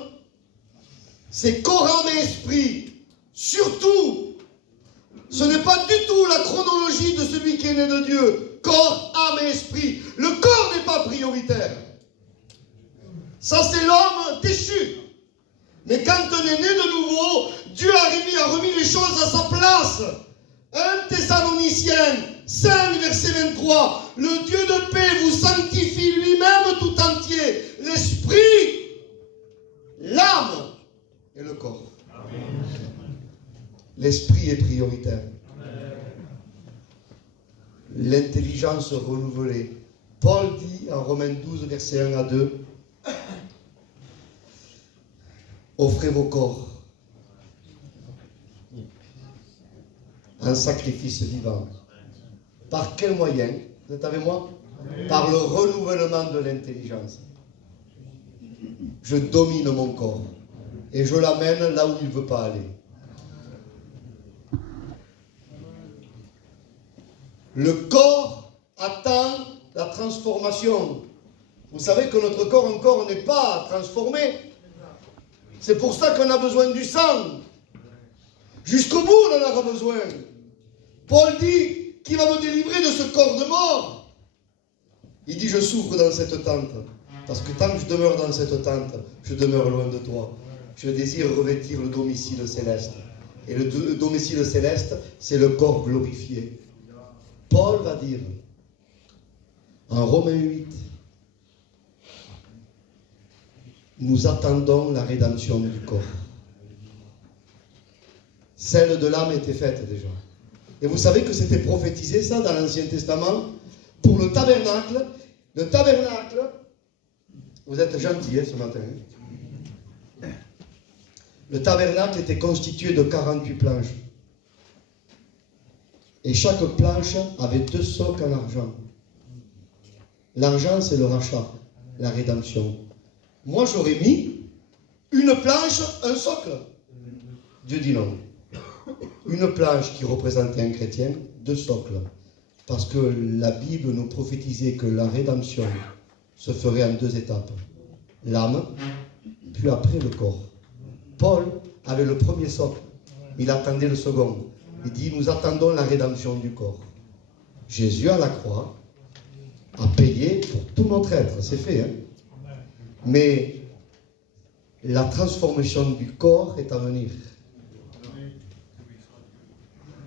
C'est corps, âme et esprit. Surtout, ce n'est pas du tout la chronologie de celui qui est né de Dieu. Corps, âme et esprit. Le corps n'est pas prioritaire. Ça, c'est l'homme déchu. Mais quand on est né de nouveau, Dieu a remis les choses à sa place. 1 Thessaloniciens 5, verset 23. Le Dieu de paix vous sanctifie lui-même tout entier. L'esprit, l'âme et le corps. Amen. L'esprit est prioritaire. Amen. L'intelligence renouvelée. Paul dit en Romains 12, verset 1 à 2. Offrez vos corps un sacrifice vivant. Par quel moyen? Vous êtes avec moi? Par le renouvellement de l'intelligence. Je domine mon corps et je l'amène là où il ne veut pas aller. Le corps attend la transformation. Vous savez que notre corps encore n'est pas transformé. C'est pour ça qu'on a besoin du sang. Jusqu'au bout, on en aura besoin. Paul dit, qui va me délivrer de ce corps de mort? Il dit, je souffre dans cette tente. Parce que tant que je demeure dans cette tente, je demeure loin de toi. Je désire revêtir le domicile céleste. Et le domicile céleste, c'est le corps glorifié. Paul va dire, En Romains 8, nous attendons la rédemption du corps. Celle de l'âme était faite déjà. Et vous savez que c'était prophétisé ça dans l'Ancien Testament pour le tabernacle. Le tabernacle, vous êtes gentils ce matin. Le tabernacle était constitué de 48 planches. Et chaque planche avait 2 socles en argent. L'argent, c'est le rachat, la rédemption. Moi, j'aurais mis une planche, un socle. Dieu dit non. Une planche qui représentait un chrétien, 2 socles. Parce que la Bible nous prophétisait que la rédemption se ferait en 2 étapes. L'âme, puis après le corps. Paul avait le premier socle. Il attendait le second. Il dit, nous attendons la rédemption du corps. Jésus à la croix a payé pour tout notre être. C'est fait, hein? Mais la transformation du corps est à venir.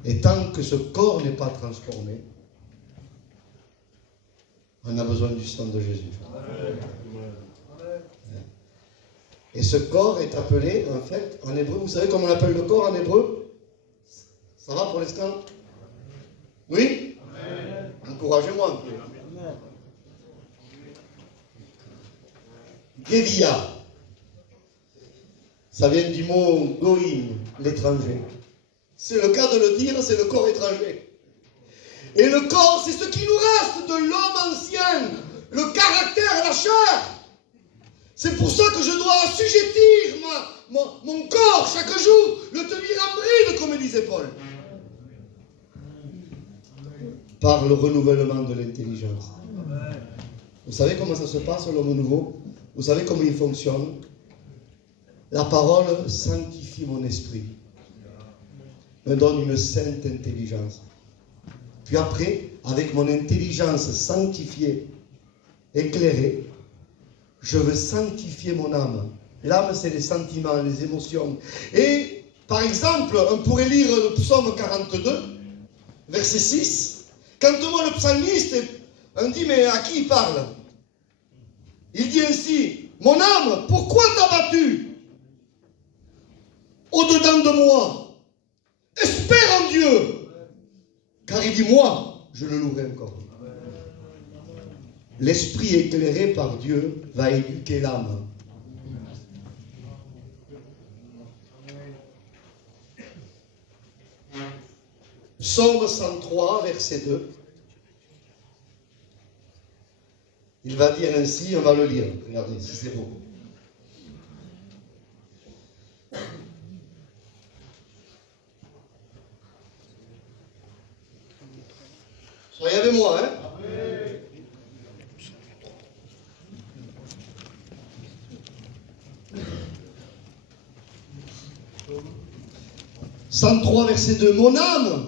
Et tant que ce corps n'est pas transformé, on a besoin du sang de Jésus. Et ce corps est appelé, en fait, en hébreu, vous savez comment on appelle le corps en hébreu? Ça va pour l'instant? Oui? Encouragez-moi un peu. Gevia. Ça vient du mot goïm, l'étranger. C'est le cas de le dire, c'est le corps étranger. Et le corps, c'est ce qui nous reste de l'homme ancien, le caractère, la chair. C'est pour ça que je dois assujettir mon corps chaque jour, le tenir en bride, comme disait Paul. Par le renouvellement de l'intelligence. Vous savez comment ça se passe, l'homme nouveau? Vous savez comment il fonctionne? La parole sanctifie mon esprit, me donne une sainte intelligence. Puis après, avec mon intelligence sanctifiée, éclairée, je veux sanctifier mon âme. L'âme, c'est les sentiments, les émotions. Et, par exemple, on pourrait lire le psaume 42, verset 6. Quand on voit le psalmiste, on dit, mais à qui il parle? Il dit ainsi, mon âme, pourquoi t'as battu au-dedans de moi? Espère en Dieu. Car il dit, moi, je le louerai encore. L'esprit éclairé par Dieu va éduquer l'âme. Psaume 103, verset 2. Il va dire ainsi, on va le lire. Regardez, si c'est beau. Soyez avec moi, hein? 103, verset 2. Mon âme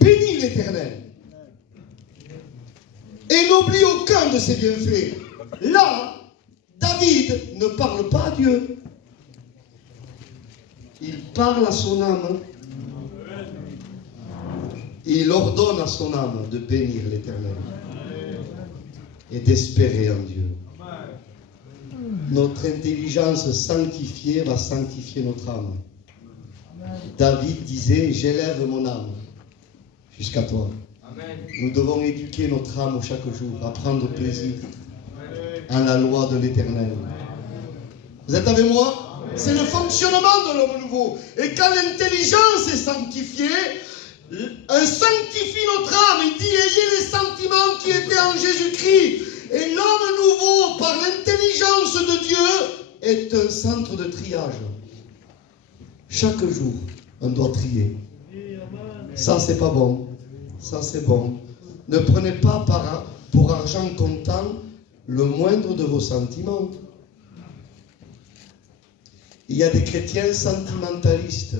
bénis l'Éternel et n'oublie aucun de ses bienfaits. Là, David ne parle pas à Dieu. Il parle à son âme. Et il ordonne à son âme de bénir l'Éternel et d'espérer en Dieu. Notre intelligence sanctifiée va sanctifier notre âme. David disait, j'élève mon âme jusqu'à toi. Nous devons éduquer notre âme chaque jour, à prendre plaisir en la loi de l'Éternel. Vous êtes avec moi? C'est le fonctionnement de l'homme nouveau. Et quand l'intelligence est sanctifiée, on sanctifie notre âme. Il dit, ayez les sentiments qui étaient en Jésus-Christ. Et l'homme nouveau, par l'intelligence de Dieu, est un centre de triage. Chaque jour, on doit trier. Ça, c'est pas bon. Ça, c'est bon. Ne prenez pas pour argent comptant le moindre de vos sentiments. Il y a des chrétiens sentimentalistes.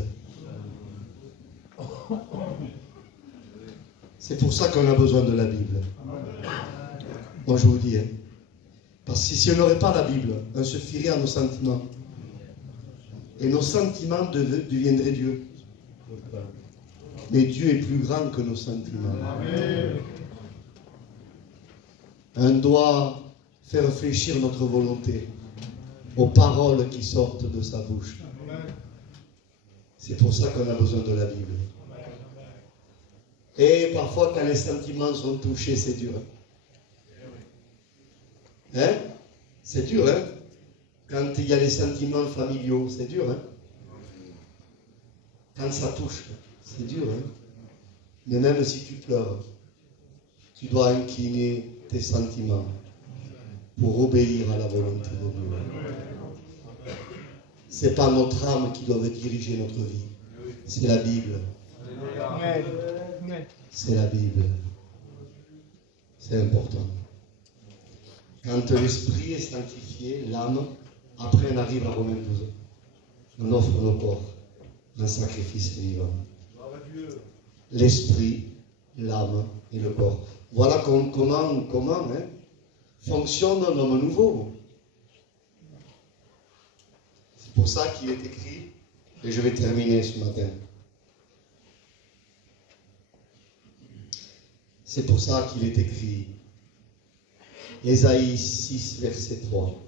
C'est pour ça qu'on a besoin de la Bible. Moi, je vous dis, hein. Parce que si on n'aurait pas la Bible, on se fierait à nos sentiments. Et nos sentiments deviendraient Dieu. Mais Dieu est plus grand que nos sentiments. On doit faire réfléchir notre volonté aux paroles qui sortent de sa bouche. C'est pour ça qu'on a besoin de la Bible. Et parfois, quand les sentiments sont touchés, c'est dur. Hein? C'est dur, hein? Quand il y a les sentiments familiaux, c'est dur, hein? Quand ça touche, c'est dur, hein? Mais même si tu pleures, tu dois incliner tes sentiments pour obéir à la volonté de Dieu. Ce n'est pas notre âme qui doit diriger notre vie, c'est la Bible. C'est la Bible. C'est important. Quand l'esprit est sanctifié, l'âme, après on arrive à Romains 12, on offre nos corps, un sacrifice vivant. L'esprit, l'âme et le corps. Voilà comment fonctionne l'homme nouveau. C'est pour ça qu'il est écrit, et je vais terminer ce matin. C'est pour ça qu'il est écrit, Ésaïe 6, verset 3.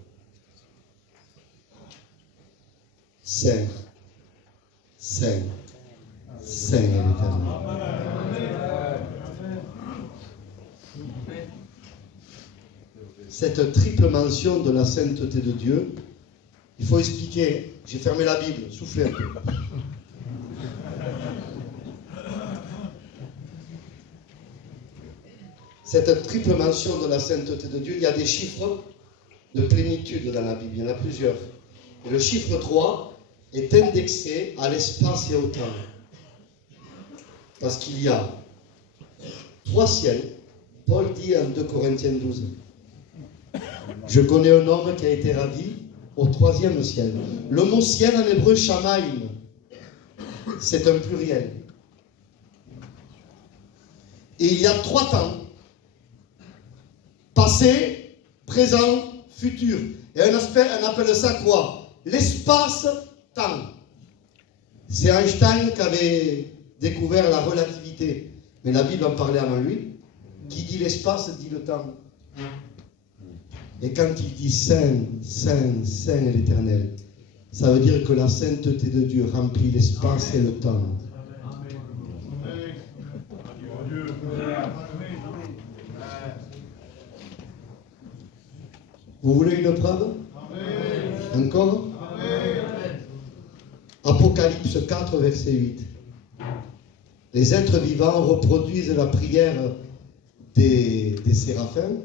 Saint, Saint, Saint est l'Éternel. Cette triple mention de la sainteté de Dieu, il faut expliquer. J'ai fermé la Bible, soufflez un peu. Cette triple mention de la sainteté de Dieu, il y a des chiffres de plénitude dans la Bible, il y en a plusieurs. Et le chiffre 3 est indexé à l'espace et au temps. Parce qu'il y a 3 ciels. Paul dit en 2 Corinthiens 12, je connais un homme qui a été ravi au 3e ciel. Le mot ciel en hébreu, shamaïm, c'est un pluriel. Et il y a 3 temps. Passé, présent, futur. Et on appelle ça quoi? L'espace-temps. C'est Einstein qui avait découvert la relativité. Mais la Bible en parlait avant lui. Qui dit l'espace dit le temps. Et quand il dit Saint, Saint, Saint est l'Éternel, ça veut dire que la sainteté de Dieu remplit l'espace et le temps. Vous voulez une preuve? Encore? Apocalypse 4, verset 8. Les êtres vivants reproduisent la prière des séraphins.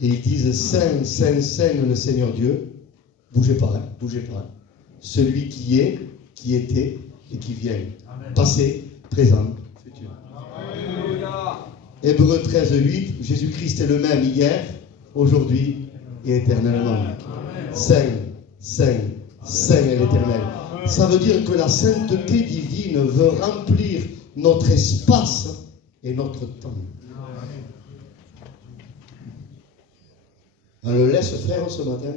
Et ils disent Saint, Saint, Saint le Seigneur Dieu. Bougez pas, hein, bougez pas. Hein. Celui qui est, qui était et qui vient. Passé, présent, futur. Hébreux 13, 8. Jésus-Christ est le même hier, aujourd'hui et éternellement. Saint, Saint, Saint est l'Éternel. Ça veut dire que la sainteté divine veut remplir notre espace et notre temps. On le laisse faire ce matin?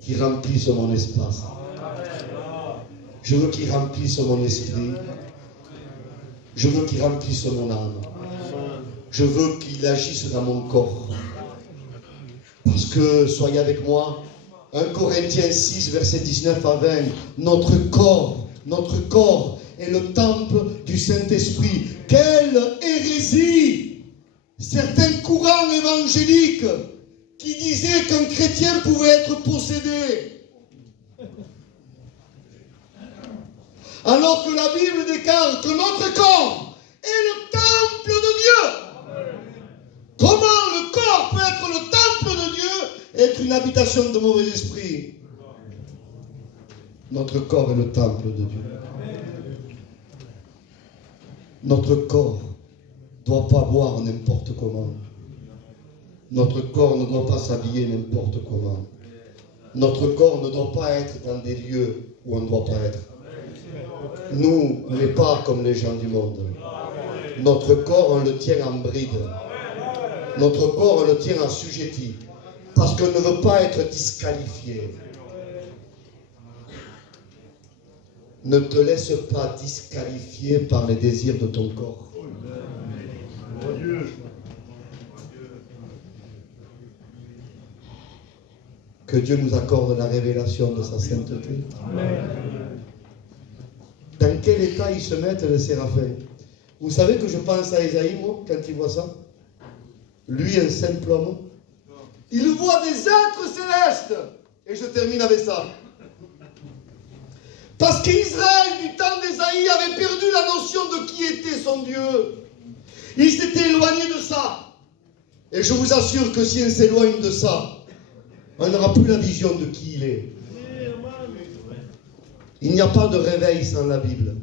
Qu'il remplisse mon espace. Je veux qu'il remplisse mon esprit. Je veux qu'il remplisse mon âme. Je veux qu'il agisse dans mon corps. Parce que, soyez avec moi, 1 Corinthiens 6, verset 19 à 20, notre corps est le temple du Saint-Esprit. Quelle hérésie! Certains courants évangéliques qui disaient qu'un chrétien pouvait être possédé. Alors que la Bible déclare que notre corps est le temple de Dieu. Comment le corps peut être le temple de Dieu et être une habitation de mauvais esprits? Notre corps est le temple de Dieu. Notre corps ne doit pas boire n'importe comment. Notre corps ne doit pas s'habiller n'importe comment. Notre corps ne doit pas être dans des lieux où on ne doit pas être. Nous, on n'est pas comme les gens du monde. Notre corps, on le tient en bride. Notre corps, on le tient assujetti. Parce qu'on ne veut pas être disqualifié. Ne te laisse pas disqualifier par les désirs de ton corps. Que Dieu nous accorde la révélation de sa sainteté. Dans quel état ils se mettent les séraphins? Vous savez que je pense à Ésaïe, moi, quand il voit ça. Lui, un simple homme. Il voit des êtres célestes. Et je termine avec ça. Parce qu'Israël, du temps d'Ésaïe, avait perdu la notion de qui était son Dieu. Il s'était éloigné de ça. Et je vous assure que si on s'éloigne de ça, on n'aura plus la vision de qui il est. Il n'y a pas de réveil sans la Bible.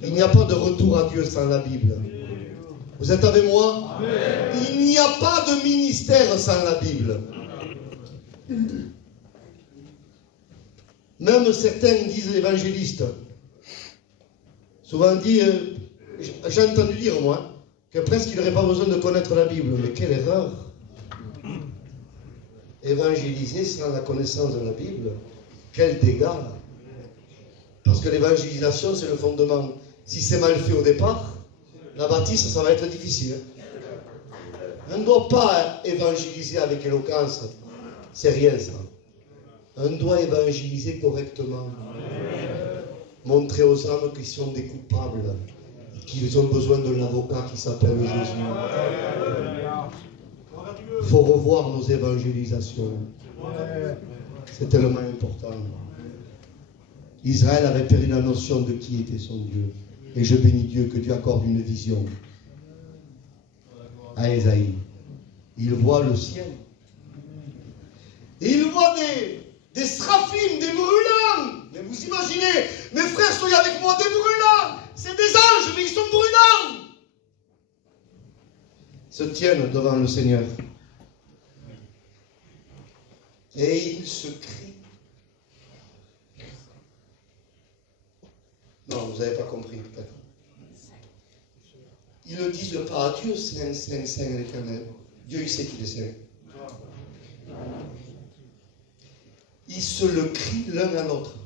Il n'y a pas de retour à Dieu sans la Bible. Vous êtes avec moi? Il n'y a pas de ministère sans la Bible. Même certains disent évangélistes. Souvent dit, j'ai entendu dire moi, que presque il n'aurait pas besoin de connaître la Bible. Mais quelle erreur! Évangéliser sans la connaissance de la Bible, quel dégât! Parce que l'évangélisation, c'est le fondement. Si c'est mal fait au départ, la bâtisse, ça va être difficile. On ne doit pas évangéliser avec éloquence. C'est rien, ça. On doit évangéliser correctement. Montrer aux âmes qu'ils sont des coupables, qu'ils ont besoin de l'avocat qui s'appelle Jésus. Il faut revoir nos évangélisations. C'est tellement important. Israël avait perdu la notion de qui était son Dieu. Et je bénis Dieu que Dieu accorde une vision à Ésaïe. Il voit le ciel. Et il voit des seraphim, des brûlants. Mais vous imaginez, mes frères, soyez avec moi, des brûlants. C'est des anges, mais ils sont brûlants. Se tiennent devant le Seigneur. Et ils se crient. Non, vous n'avez pas compris peut-être. Ils ne disent pas à Dieu, Saint, Saint, Saint l'Éternel. Dieu, il sait qu'il est saint. Ils se le crient l'un à l'autre.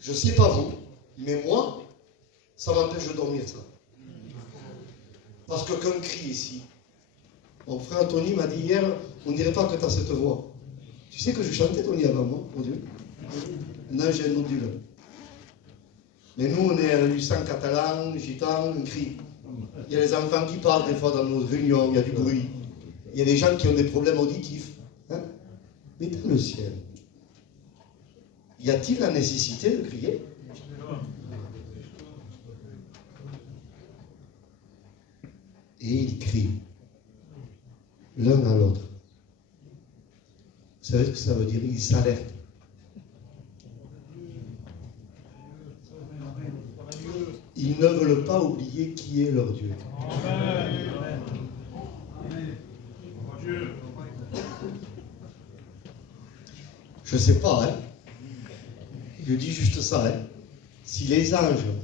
Je ne sais pas vous, mais moi, ça m'empêche de dormir, ça. Parce que qu'un cri ici. Mon frère Tony m'a dit hier, on ne dirait pas que tu as cette voix. Tu sais que je chantais Tony avant moi, mon Dieu. Maintenant j'ai un nodule. Mais nous, on est à du sang catalan, gitan, on crie. Il y a les enfants qui parlent des fois dans nos réunions, il y a du bruit. Il y a des gens qui ont des problèmes auditifs. Hein? Mais dans le ciel, y a-t-il la nécessité de crier? Et ils crient l'un à l'autre. Vous savez ce que ça veut dire? Ils s'alertent. Ils ne veulent pas oublier qui est leur Dieu. Je ne sais pas, hein. Je dis juste ça, hein. Si les anges